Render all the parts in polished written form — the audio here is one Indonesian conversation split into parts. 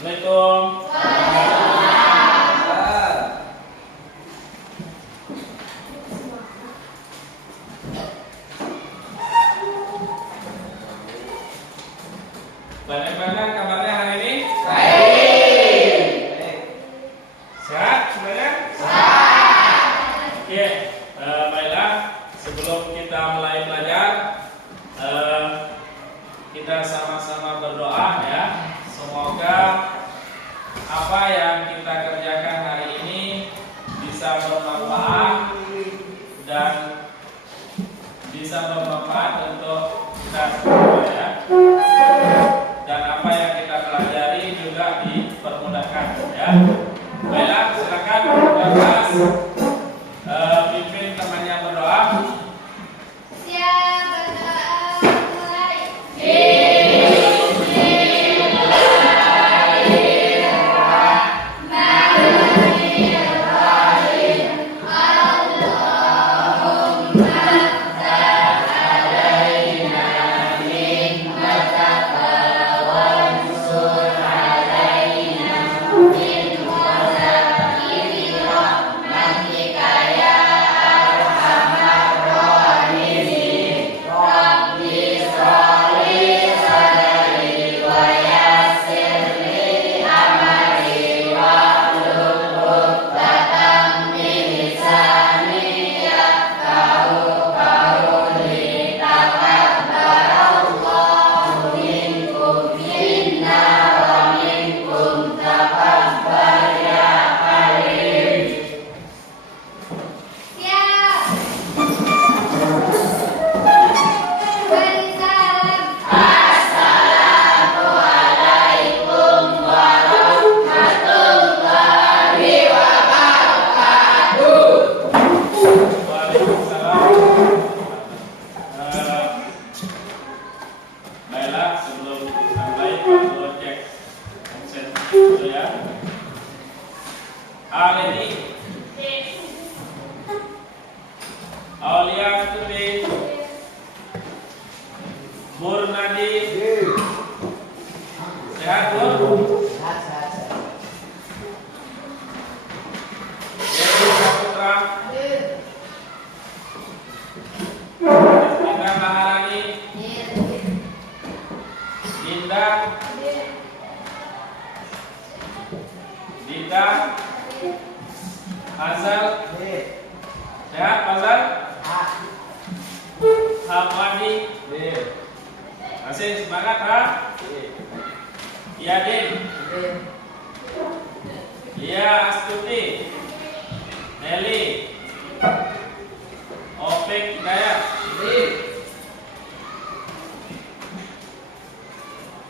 Assalamualaikum. Bagaimana kabarnya hari ini? Baik. Sehat semuanya? Sehat. Oke, baiklah. Sebelum kita mulai belajar, kita sama-sama berdoa ya. Semoga apa yang kita kerjakan hari ini bisa bermanfaat dan bisa bermanfaat untuk kita semua ya. Dan apa yang kita pelajari juga dipermudahkan ya. Baiklah, silakan Bapak pimpin temannya berdoa. Siap, berdoa mulai. Baiklah, sebelum sampai aku cek absen dulu ya. Aleni, Aulia Tuti, Murnadi, sehat Bu? Dewi Saputra, Desmita Maharani, Dinda, Dita, Azal, sehat Azal? Hamadi, masih semangat ha? Yadin, Iya Astuti, Nelly, Opek Hidayat,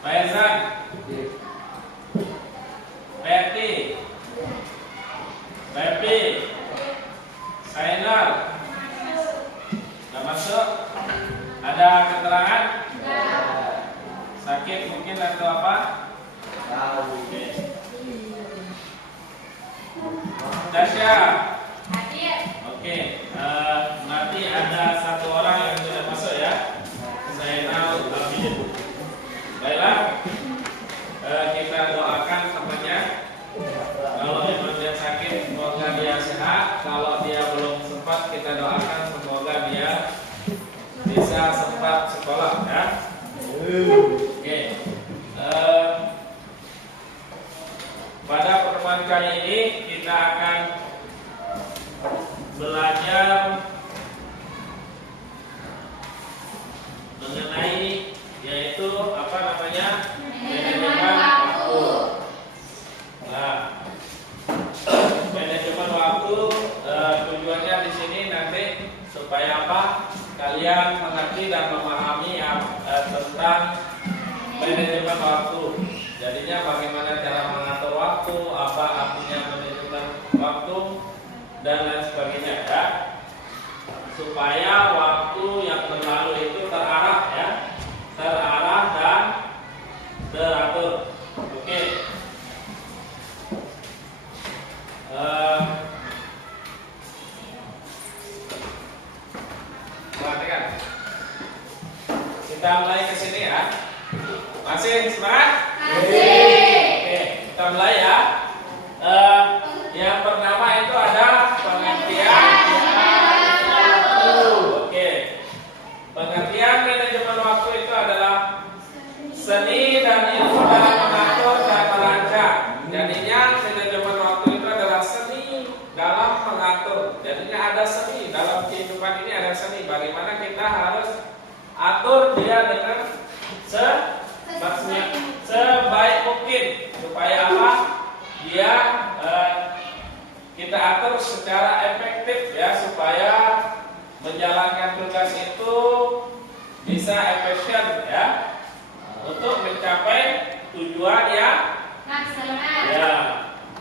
Faizan, Berti, Bepi, Sainal, sudah masuk? Ada keterangan? Sakit mungkin atau apa? Oke. Tasya. Oke. Nanti ada satu orang yang sudah masuk ya. Sainal Abidin. Baiklah. Kita doakan temannya. Kalau memang dia sakit, semoga dia sehat. Kalau dia belum sempat, kita doakan semoga dia bisa sempat sekolah ya. Oke. Pada pertemuan kali ini kita akan belajar mengenai yaitu apa namanya? Manajemen waktu. Nah, manajemen waktu tujuannya di sini nanti supaya apa? Kalian mengerti dan memahami tentang manajemen waktu. Jadinya bagaimana cara mengatur waktu, apa artinya manajemen waktu dan lain sebagainya ya. Supaya waktu yang berlalu itu terarah ya, terarah dan teratur. Oke. Perhatikan. Kita mulai ke sini ya. Masih semangat? Masih. Oke. sebaik mungkin supaya apa? Dia kita atur secara efektif ya, supaya menjalankan tugas itu bisa efisien ya, untuk mencapai tujuan yang maksimal.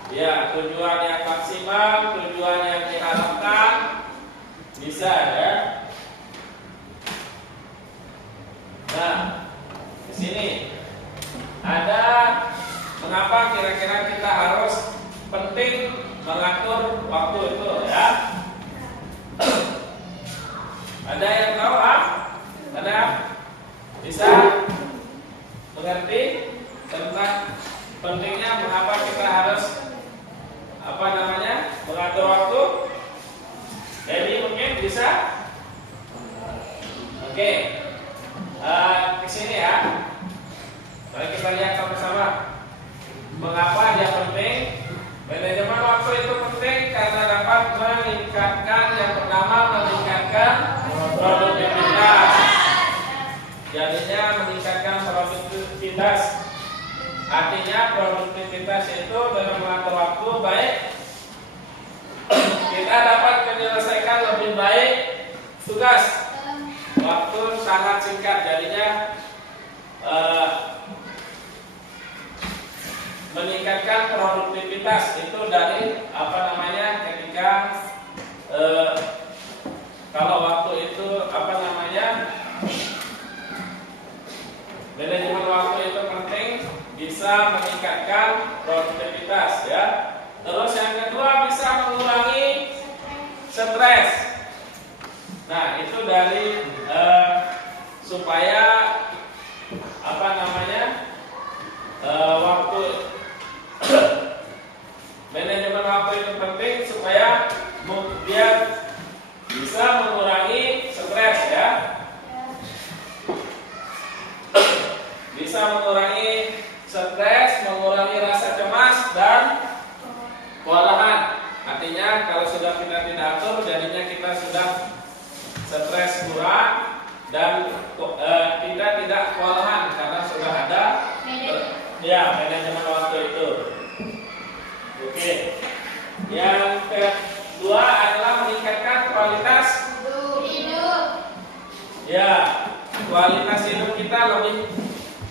ya tujuan yang maksimal, tujuan yang diharapkan bisa ya. Nah, di sini ada mengapa kira-kira kita harus penting mengatur waktu itu ya. Ada yang tahu Ada bisa mengerti tentang pentingnya mengapa kita harus mengatur waktu? Jadi mungkin bisa. Oke. Ke sini ya. Mari kita lihat sama-sama. Mengapa dia penting? Manajemen waktu itu penting karena dapat meningkatkan, yang pertama, meningkatkan produktivitas. Jadinya meningkatkan produktivitas. Artinya produktivitas itu dengan mengatur waktu baik, kita dapat menyelesaikan lebih baik tugas. Waktu sangat singkat, jadinya meningkatkan produktivitas itu dari ketika kalau waktu itu manajemen waktu itu penting, bisa meningkatkan produktivitas ya. Terus yang kedua, bisa mengurangi stres. Nah, itu dari supaya waktu manajemen waktu itu penting supaya dia bisa mengurangi stres ya. Bisa mengurangi stres, mengurangi rasa cemas dan kewalahan. Artinya kalau sudah kita tidak atur, jadinya kita sudah stres kurang dan kita tidak kewalahan karena sudah ada manajemen waktu itu. Oke. Yang kedua adalah meningkatkan kualitas hidup. Ya, kualitas hidup kita lebih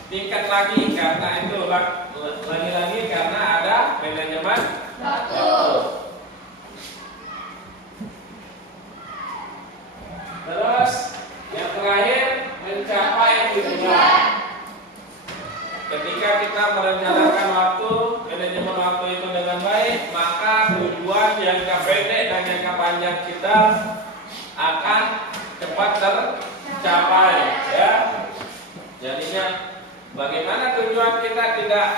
tingkat lagi karena itu lagi-lagi karena ada manajemen waktu. Terus yang terakhir, mencapai tujuan. Ketika kita merencanakan waktu, manajemen waktu itu dengan baik, maka tujuan jangka pendek dan jangka panjang kita akan cepat tercapai ya. Jadinya bagaimana tujuan kita tidak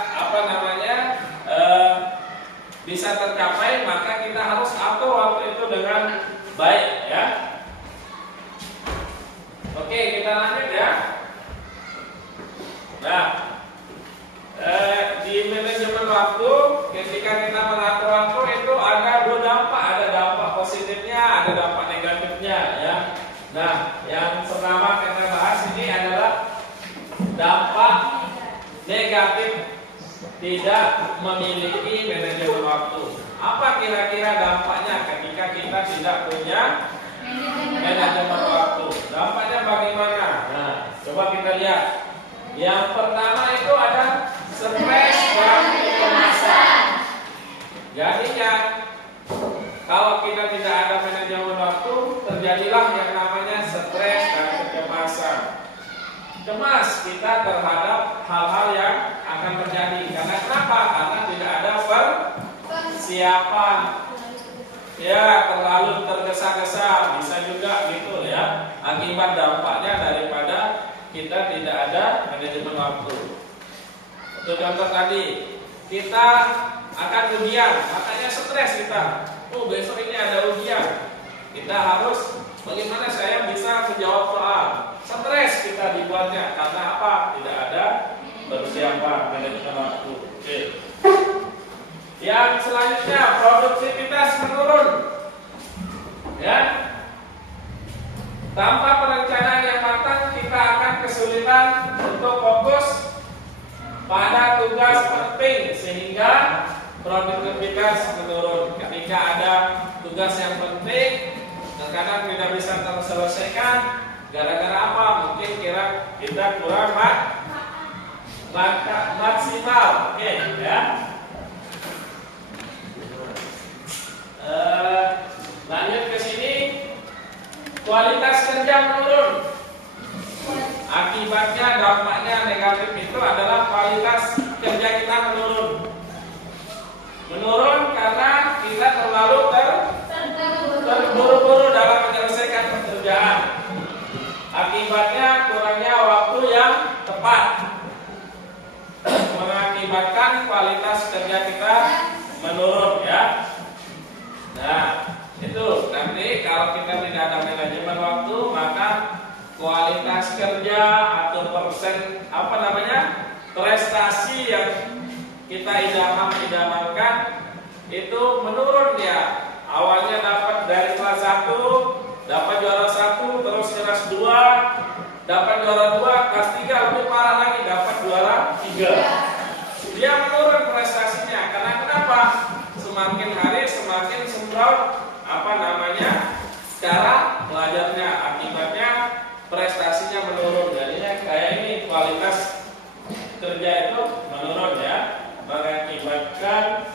bisa tercapai, maka kita harus atur waktu itu dengan baik ya. Oke, kita lanjut ya. Nah, di manajemen waktu, ketika kita mengatur waktu itu ada dua dampak, ada dampak positifnya, ada dampak negatifnya ya. Nah, yang pertama kita bahas ini adalah dampak negatif tidak memiliki manajemen waktu. Apa kira-kira dampaknya ketika kita tidak punya manajemen waktu? Dampaknya bagaimana? Nah, coba kita lihat. Yang pertama itu ada stres dan kecemasan. Jadinya kalau kita tidak ada manajemen waktu, terjadilah yang namanya stres dan kecemasan. Cemas kita terhadap hal-hal yang akan terjadi. Karena kenapa? Karena tidak ada persiapan. Ya, terlalu tergesa-gesa, bisa juga gitu ya. Akibat dampaknya daripada kita tidak ada manajemen waktu. Untuk contoh tadi, kita akan ujian, makanya stres kita. Oh, besok ini ada ujian. Kita harus bagaimana saya bisa menjawab soal. Stres kita dibuatnya karena apa? Tidak ada persiapan manajemen waktu. Oke. Yang selanjutnya, produktivitas menurun. Ya. Tanpa perencanaan yang matang, kita akan kesulitan untuk pada tugas penting sehingga produktivitas menurun. Ketika ada tugas yang penting terkadang tidak bisa terselesaikan gara-gara apa? Mungkin kita kurang maksimal. Oke, ya. Lanjut ke sini, kualitas kerja menurun. Akibatnya, dampaknya negatif itu adalah kualitas kerja kita menurun. Menurun karena kita terlalu terburu-buru dalam menyelesaikan pekerjaan. Akibatnya kurangnya waktu yang tepat, mengakibatkan kualitas kerja kita menurun, ya. Nah, itu nanti kalau kita tidak ada manajemen waktu, maka kualitas kerja atau prestasi yang kita idamkan itu menurun ya. Awalnya dapat dari kelas 1 dapat juara 1, terus kelas 2 dapat juara 2, kelas 3 lebih parah lagi dapat juara 3. Dia menurun prestasinya karena kenapa? Semakin hari semakin semprot cara belajarnya, akibatnya prestasinya menurun. Jadinya kayak ini kualitas kerja itu menurun ya, mengakibatkan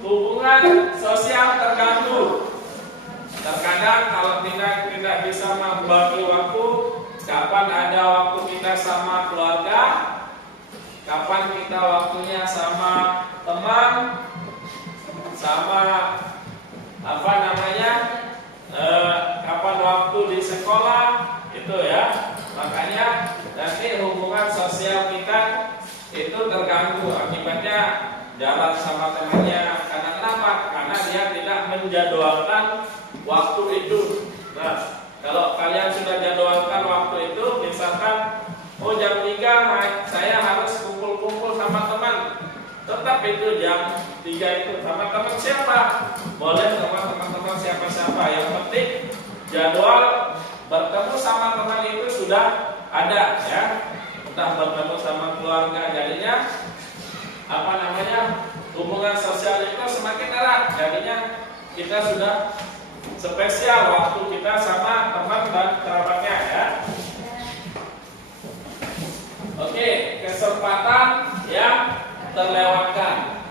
hubungan sosial terganggu. Terkadang kalau tidak bisa membagi waktu, kapan ada waktu kita sama keluarga, kapan kita waktunya sama teman, sama kapan waktu di sekolah, itu ya. Makanya nanti hubungan sosial kita itu terganggu, akibatnya jalan sama temannya. Karena kenapa? Karena dia tidak menjadwalkan waktu itu. Nah, kalau kalian sudah jadwalkan waktu itu, misalkan jam 3 saya harus kumpul-kumpul sama teman, tetap itu jam 3 itu sama teman siapa? Boleh sama teman-teman siapa-siapa, yang penting jadwal bertemu sama teman itu sudah ada ya. Entah bertemu sama keluarga, jadinya hubungan sosial itu semakin erat. Jadinya kita sudah spesial waktu kita sama teman dan kerabatnya ya. Kesempatan yang terlewatkan.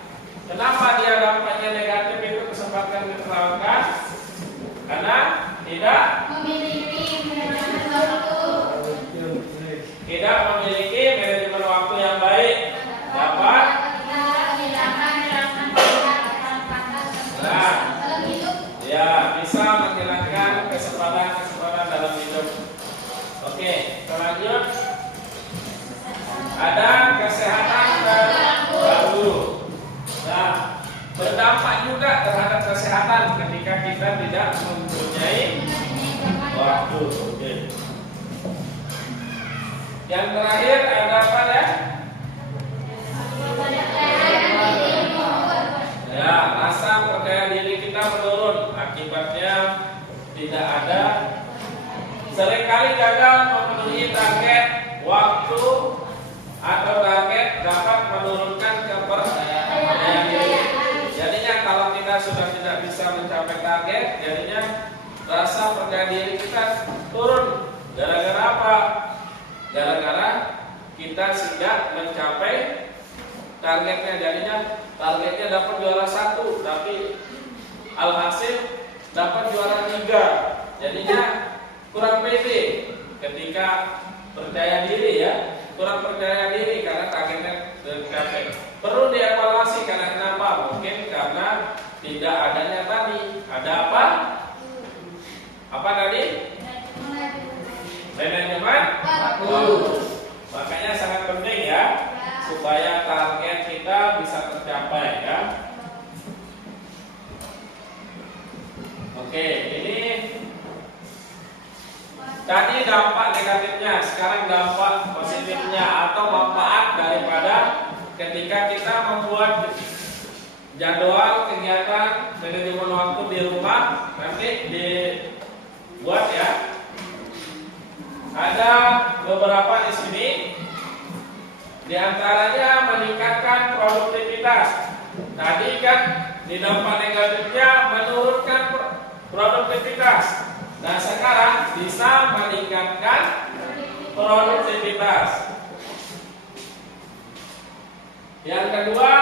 Kenapa dia dampaknya negatif itu kesempatan yang terlewatkan? Karena tidak memiliki manajemen waktu. Tidak memiliki manajemen waktu yang baik. Dapat bisa menghilangkan kesempatan dalam hidup. Selanjut ada kesehatan dan ganggu. Nah, berdampak juga terhadap kesehatan ketika kita tidak mempunyai waktu. Yang terakhir ada apa ya? Ya, rasa percaya diri kita menurun, akibatnya tidak ada. Seringkali gagal memenuhi target waktu atau target dapat menurunkan kepercayaan diri. Jadinya kalau kita sudah tidak bisa mencapai target, jadinya rasa percaya diri kita turun. Gara-gara apa? Gara-gara kita tidak mencapai targetnya. Jadinya targetnya dapat juara 1, tapi alhasil dapat juara 3. Jadinya kurang pede ketika percaya diri ya, kurang percaya diri karena targetnya tercapai. Perlu dievaluasi karena kenapa? Mungkin karena tidak adanya tadi. Ada apa? Apa tadi? Manajemen waktu. Makanya sangat penting ya, supaya target kita bisa tercapai ya. Ini tadi dampak negatifnya, sekarang dampak positifnya atau manfaat daripada ketika kita membuat jadwal kegiatan manajemen waktu di rumah. Nanti dibuat ya. ada beberapa di sini. Di antaranya meningkatkan produktivitas. Tadi kan di dampak negatifnya menurunkan produktivitas. Nah, sekarang bisa meningkatkan produktivitas. Yang kedua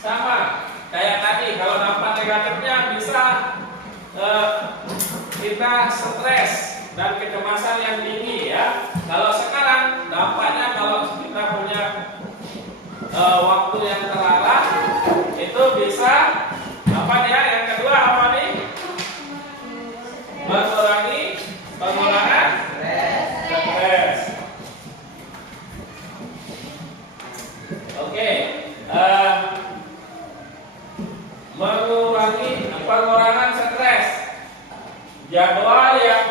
sama kayak tadi, kalau dampak negatifnya bisa kita stres dan kecemasan yang tinggi ya. Kalau sekarang dampaknya kalau kita punya waktu yang terarah itu bisa apa dia? Yang kedua apa nih? Mengurangi pengurangan stres. Oke, mengurangi pengurangan stres. Jadwal yang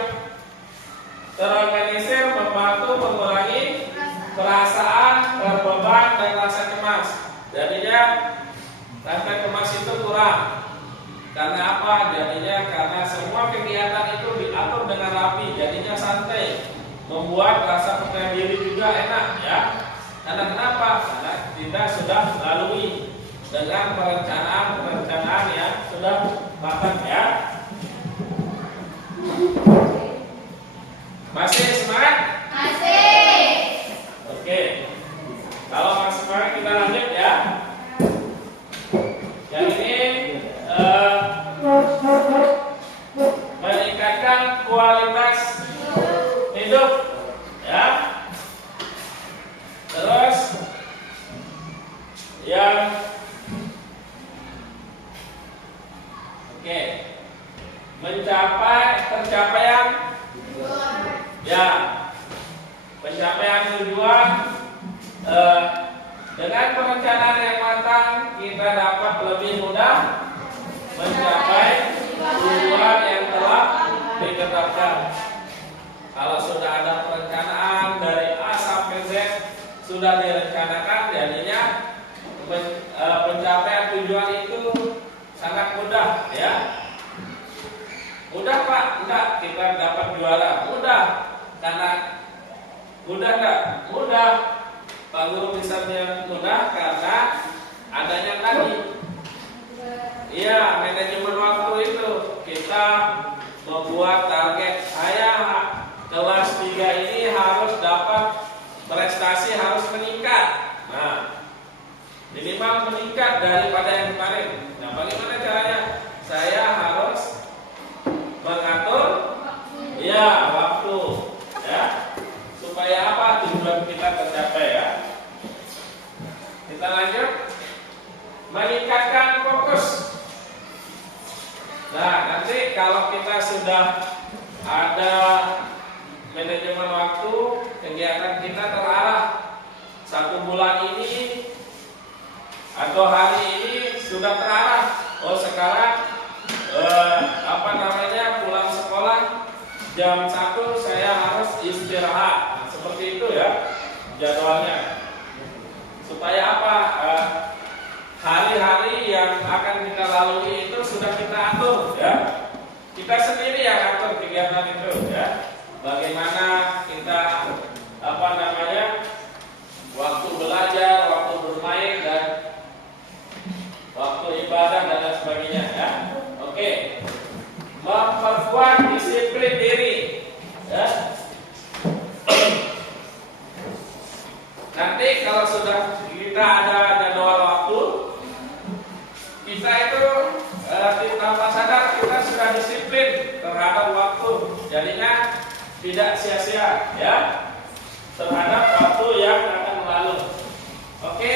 terorganisir membantu mengurangi perasaan terbeban dan rasa cemas. Jadinya rasa cemas itu kurang. Karena apa? Jadinya karena semua kegiatan itu diatur dengan rapi, jadinya santai, membuat rasa percaya diri juga enak ya. Karena kenapa? Karena kita sudah lalui dengan perencanaan yang sudah matang ya. Masih semangat? Masih. Oke. Kalau masih semangat kita lanjut ya. Yang ini meningkatkan kualitas hidup ya. Terus yang oke, pencapaian ya, pencapaian tujuan dengan perencanaan yang matang kita dapat lebih mudah mencapai tujuan yang telah ditetapkan. Kalau sudah ada perencanaan dari A sampai Z sudah direncanakan, jadinya pencapaian tujuan itu sangat mudah ya. Mudah Pak? Enggak, kita dapat juara. Mudah. Karena mudah enggak? Mudah. Pak Guru misalnya mudah karena adanya tadi. Iya, manajemen waktu itu. Kita membuat target. Saya kelas 3 ini harus dapat prestasi, harus meningkat. Nah, minimal meningkat daripada yang kemarin. Nah, bagaimana caranya? Saya harus mengatur ya waktu ya, supaya apa? Tujuan kita tercapai ya. Kita lanjut. Meningkatkan fokus. Nah, nanti kalau kita sudah ada manajemen waktu, kegiatan kita terarah. 1 bulan ini atau hari ini sudah terarah. Oh, sekarang pulang sekolah jam 1 saya harus istirahat. Nah, seperti itu ya jadwalnya. Supaya apa? Hari-hari yang akan kita lalui itu sudah kita atur ya. Kita sendiri yang atur kegiatan itu ya. Bagaimana kita waktu belajar, waktu bermain dan waktu ibadah dan lain sebagainya ya. Oke. Memperkuat disiplin diri ya. Nanti kalau sudah kita ada jadwal waktu, kita itu tanpa sadar kita sudah disiplin terhadap waktu, jadinya tidak sia-sia ya terhadap waktu yang akan lalu. Oke,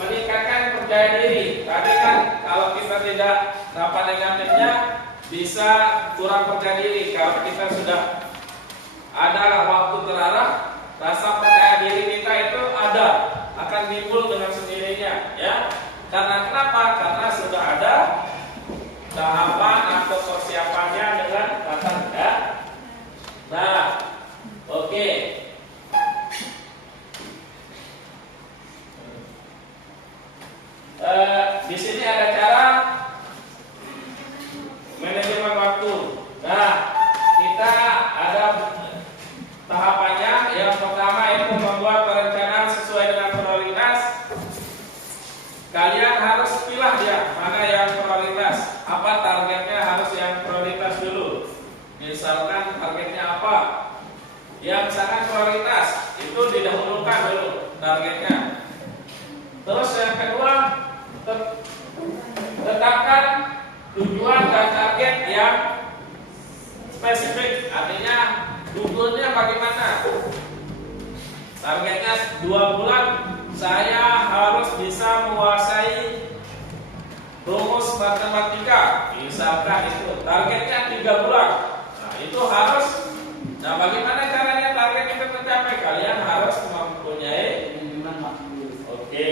meningkatkan percaya diri. Tadi kan kalau kita tidak dapat negatifnya bisa kurang percaya diri. Kalau kita sudah ada waktu terarah, rasa percaya diri kita itu ada, akan timbul dengan sendirinya ya. Karena kenapa? Karena sudah ada tahapan atau persiapannya dengan matang ya. Nah, oke. Di sini ada cara manajemen waktu. Nah, kita ada targetnya. Terus yang kedua, tetapkan tujuan dan target yang spesifik. Artinya tujuannya bagaimana? Targetnya 2 bulan saya harus bisa menguasai rumus matematika. Misalkan itu targetnya 3 bulan. Nah, itu harus. Nah, bagaimana caranya target itu tercapai? Kalian harus mempunyai manajemen waktu. Oke.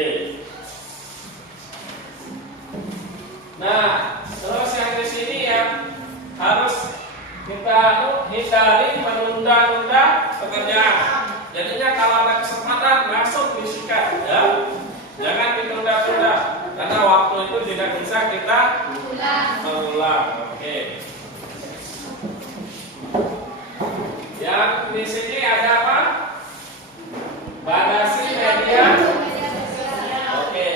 Nah, terus yang di sini yang harus kita hindari menunda-nunda pekerjaan. Jadinya kalau ada kesempatan langsung disikat, ya. Jangan ditunda-tunda karena waktu itu tidak bisa kita mengulang. Oke. Yang di sini ada apa? Batasi media. Oke.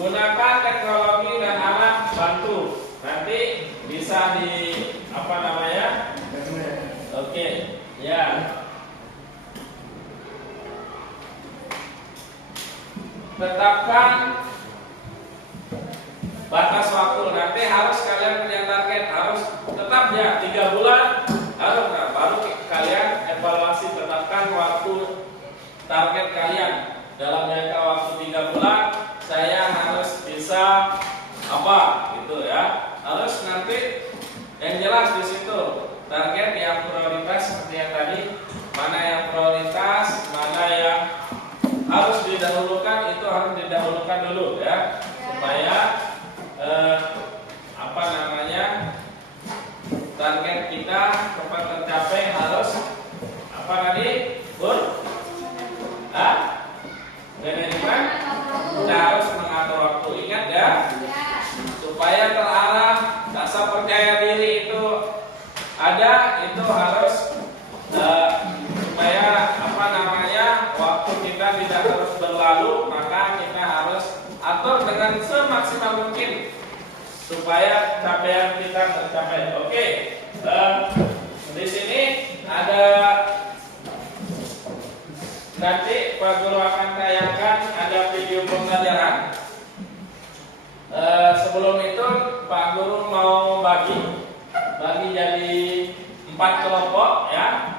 Gunakan teknologi dan alat bantu. Nanti bisa di apa namanya? Oke. Ya. Tetapkan batas waktu. Nanti harus kalian punya target, harus tetap ya 3 bulan harus. Nah, baru kalian evaluasi, tetapkan waktu target kalian dalam jangka waktu 3 bulan. Saya harus bisa apa gitu ya. Harus nanti yang jelas di situ target yang prioritas seperti yang tadi, mana yang prioritas, mana yang harus didahulukan, itu harus didahulukan dulu ya, supaya apa namanya target kita cepat tercapai. Harus apa tadi, Bun? Manajemen. Kita harus mengatur waktu. Ingat ya, supaya terarah, rasa percaya diri itu ada, itu harus supaya apa namanya waktu kita tidak terus berlalu, maka kita harus atur dengan semaksimal mungkin supaya capaian kita tercapai. Oke, di sini ada nanti Pak Guru akan tayangkan ada video pembelajaran. Sebelum itu Pak Guru mau bagi jadi 4 kelompok ya.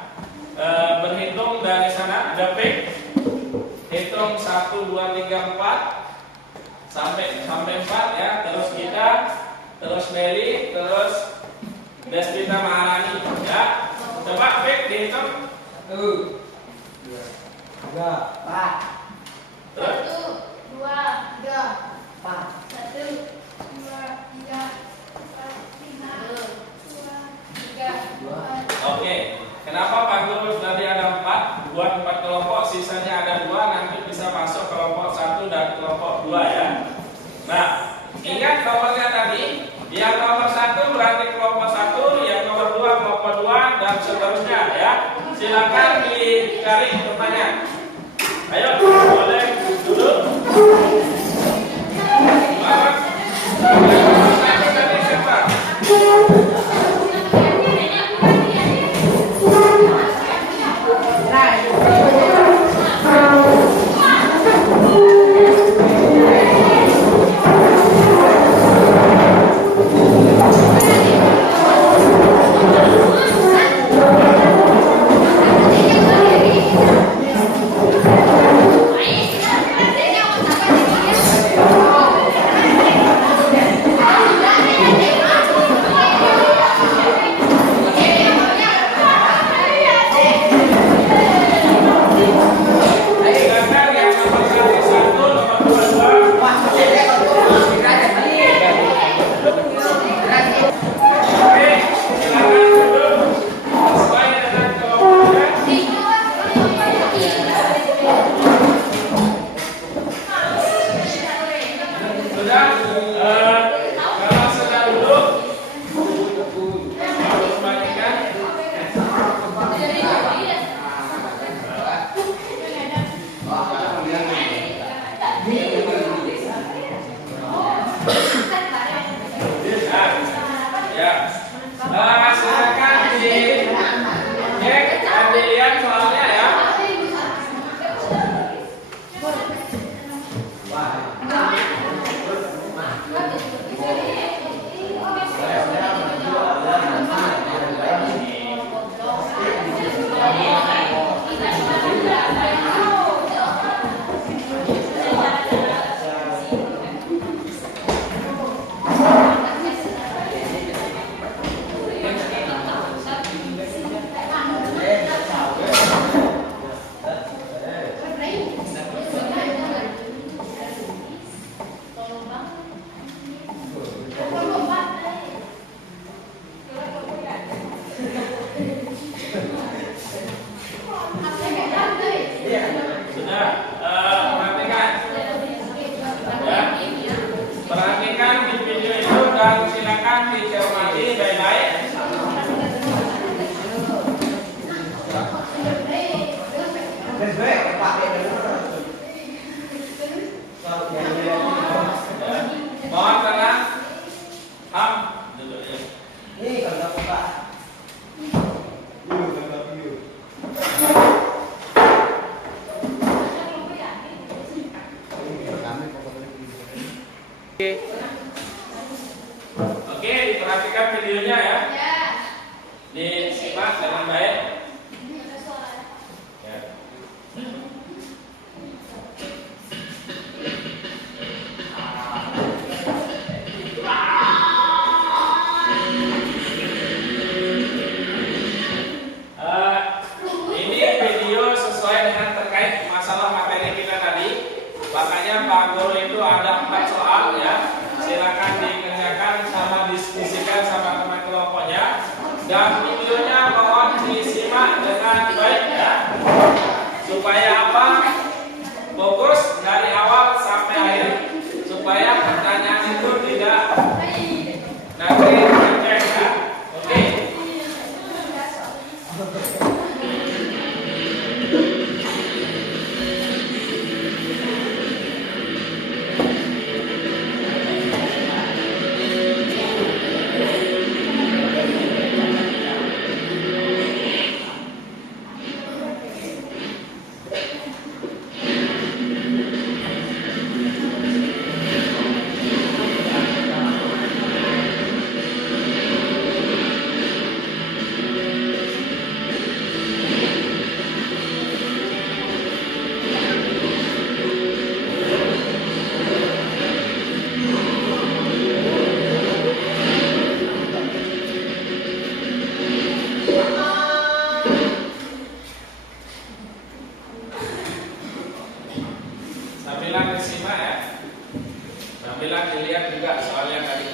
Berhitung dari sana, grafik. Hitung 1, 2, 3, 4 sampai 4 ya. Terus kita, terus Meli, terus Destinita Maharani ya. Coba Fik dihitung. 1, 2, 4. Terus 1, 2, 3, 4. 1, 2, 3, 4, 5, 2, 3, 4. Oke. Kenapa Pak Guru tadi ada 4? Buat 4 kelompok, sisanya ada 2, nanti bisa masuk kelompok 1 dan kelompok 2 ya. Nah, ingat nomornya tadi. Yang nomor 1 berarti kelompok 1, yang nomor 2 kelompok 2 dan seterusnya ya. Silakan dicari pertanyaan. Ayo, boleh duduk. Nomor 1 dari siapa? Mohon tenang. Ham, duduk ya. Oke, diperhatikan videonya ya. Ya. Disimak dengan baik. Ya. Ini video sesuai dengan terkait masalah materi kita tadi. Makanya Pak Guru itu ada 4 soal ya. Silakan dikerjakan sama diskusikan sama teman kelompoknya. Dan videonya mohon disimak dengan baik ya. Supaya apa? Fokus dari awal sampai akhir. Supaya pertanyaan itu tidak nanti tercek ya. Oke. Sambilan disimak ya. Sambilan dilihat juga soalnya tadi.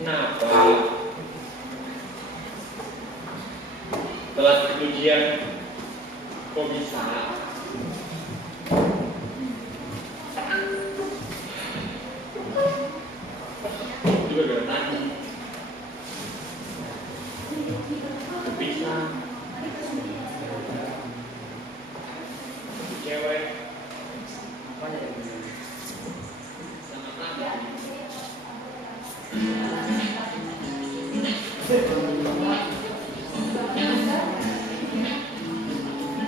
Kenapa telat ujian kok bisa? Juga gara tadi bisa cewek sama tadi.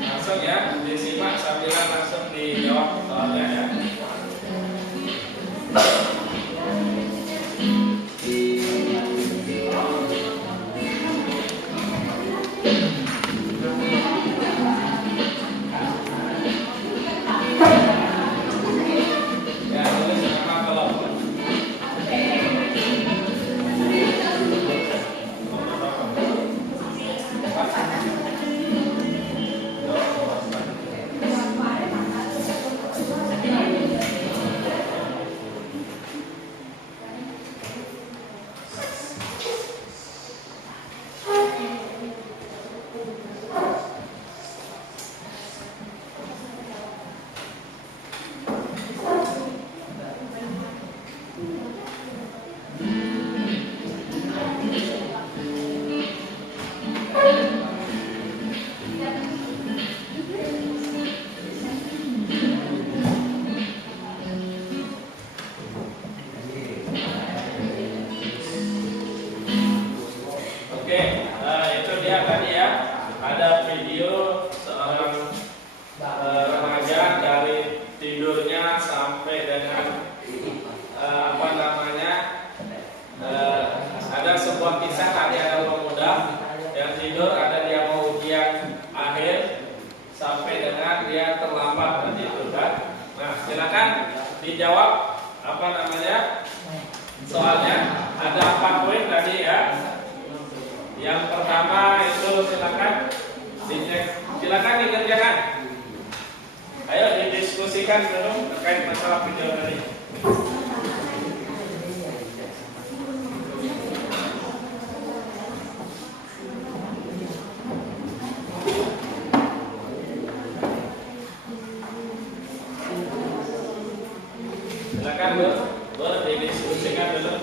Langsung ya, disimak sambilan langsung dijawab soalnya ya. Ya, tulis nama apa namanya? Soalnya ada 4 poin tadi ya. Yang pertama itu silakan dicek, silakan dikerjakan. Ayo didiskusikan dulu terkait masalah video tadi. Silakan Bu, didiskusikan dulu.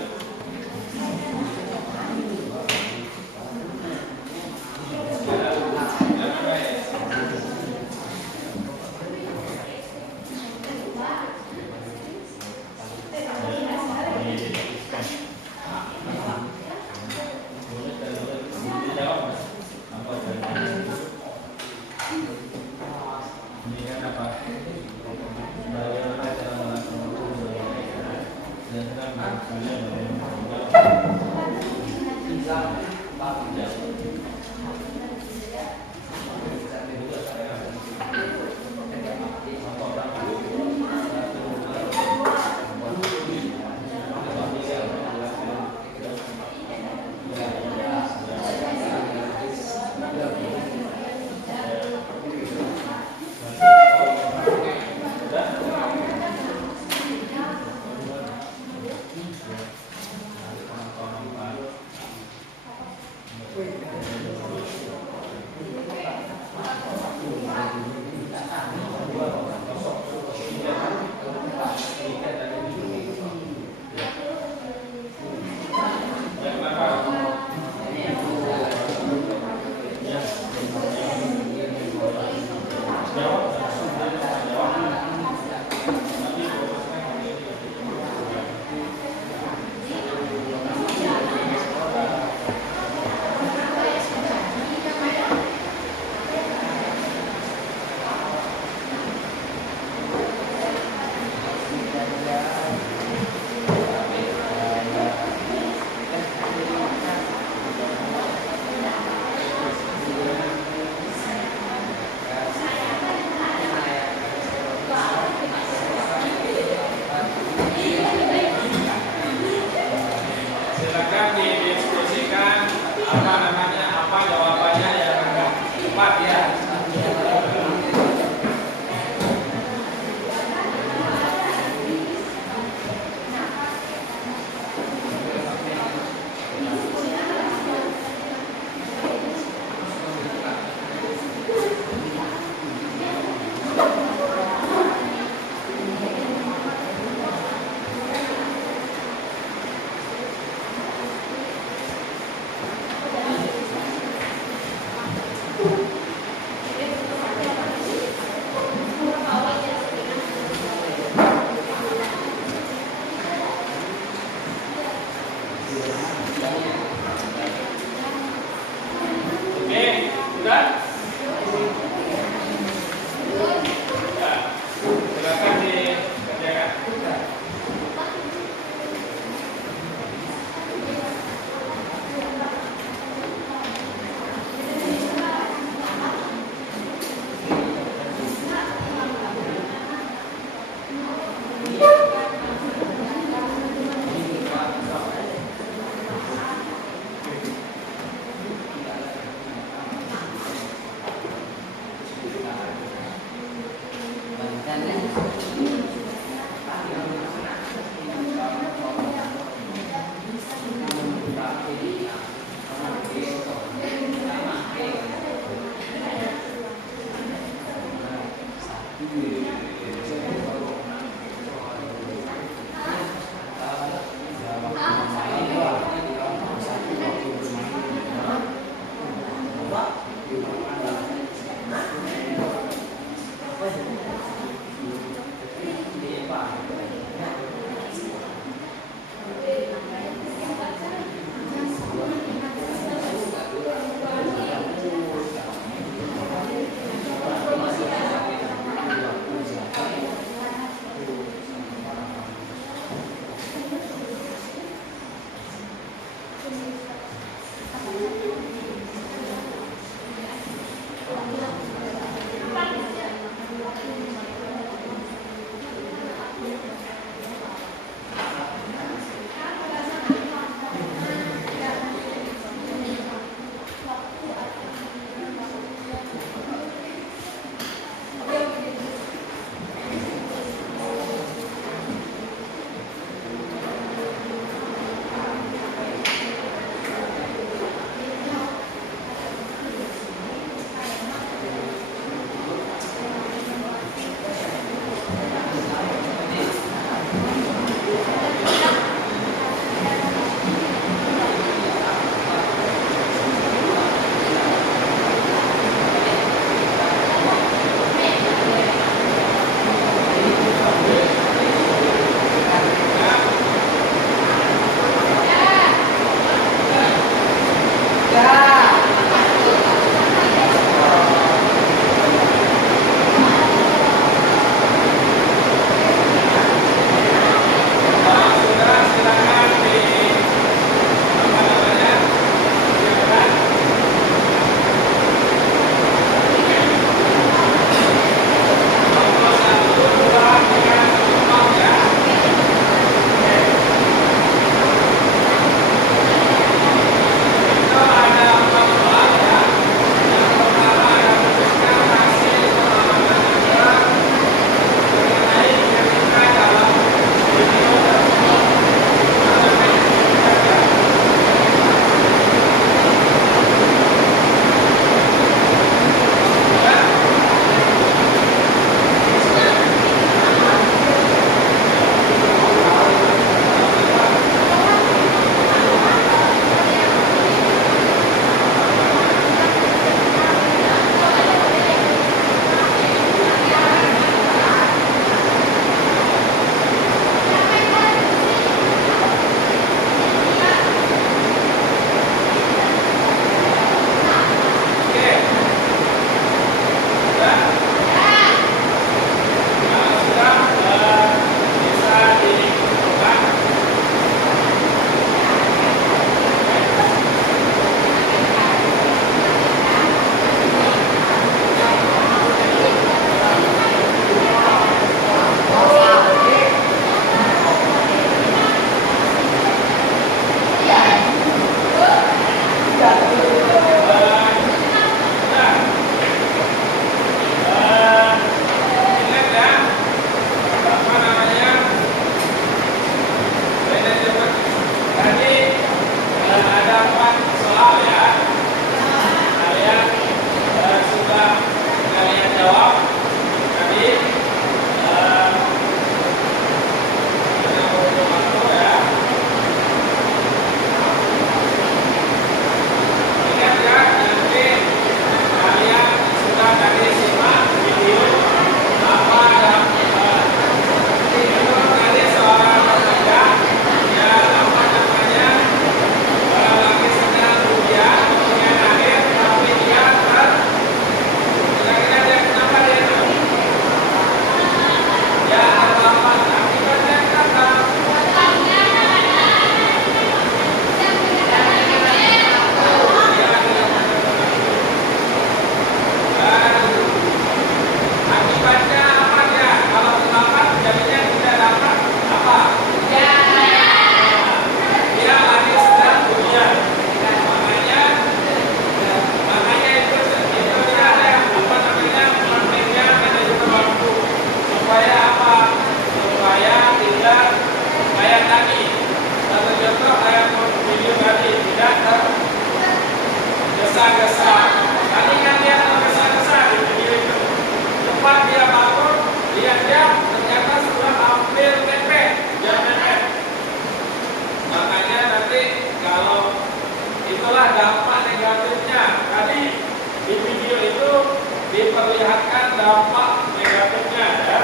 diperlihatkan dampak negatifnya ya.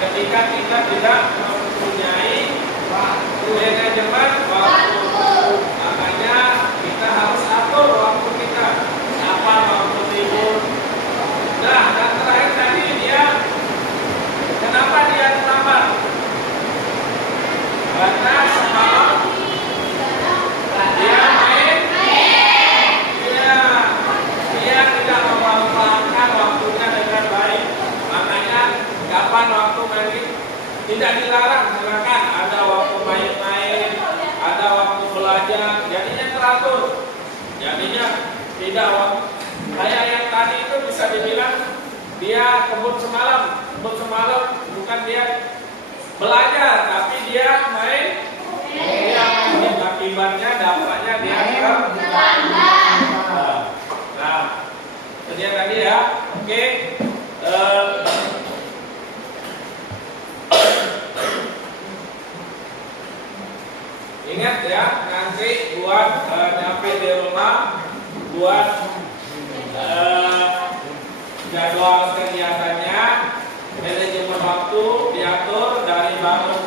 Ketika kita tidak mempunyai manajemen waktu, makanya kita harus atur waktu kita. Apa waktu tidur. Nah, dan terakhir tadi dia, kenapa dia terlambat? Karena semalam dia main, dia tidak memanfaatkan waktunya dengan baik. Makanya kapan waktu main tidak dilarang, silakan. Ada waktu main-main, ada waktu belajar, jadinya teratur. Jadinya tidak waktu. Kayak yang tadi itu bisa dibilang dia kebut semalam bukan dia belajar, tapi dia main. Dia main, akibatnya dampaknya dia terlambat. Nah, itu dia tadi ya. Oke. Ingat ya, nanti buat nyampe di rumah, buat jadwal kegiatannya, manajemen waktu diatur dari bangun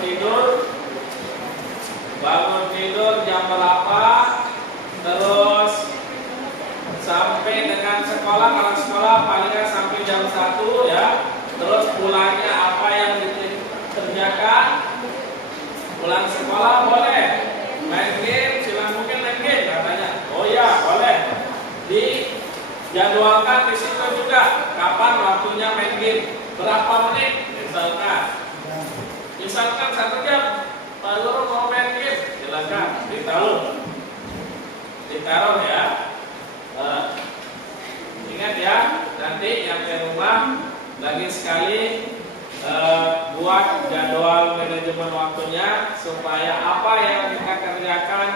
tidur jam berapa, terus sampai dengan sekolah, kalau sekolah palingnya sampai jam 1 ya, terus pulangnya apa yang dikerjakan, pulang sekolah boleh main game, silang mungkin main game katanya, oh ya boleh, dijadwalkan di situ juga kapan waktunya main game, berapa menit, misalkan 1 jam, lalu mau main game, silakan ditaruh ya. Ingat ya, nanti yang di rumah lagi sekali buat jadwal manajemen waktunya supaya apa yang kita kerjakan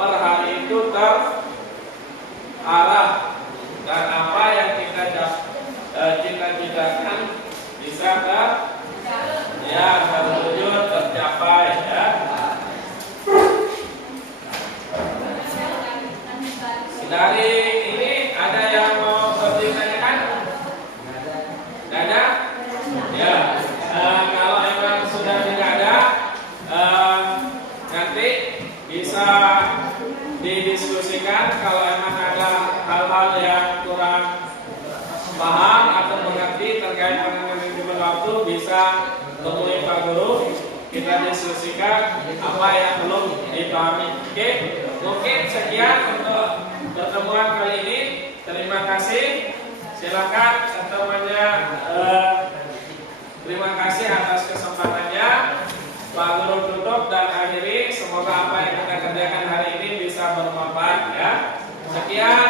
per hari itu terarah dan apa yang kita cita-citakan bisa terwujud, tercapai ya. Dari ini ada yang mau bertanyakan? Tidak ada? Ya. Kalau memang sudah tidak ada, nanti bisa didiskusikan. Kalau memang ada hal-hal yang kurang paham atau mengerti terkait dengan manajemen waktu, bisa temui Pak Guru. Kita diskusikan apa yang belum dipahami. Oke, mungkin sekian untuk pertemuan kali ini. Terima kasih. Silakan semuanya. Terima kasih atas kesempatannya. Pak Guru tutup dan akhiri. Semoga apa yang kita kerjakan hari ini bisa bermanfaat ya. Sekian.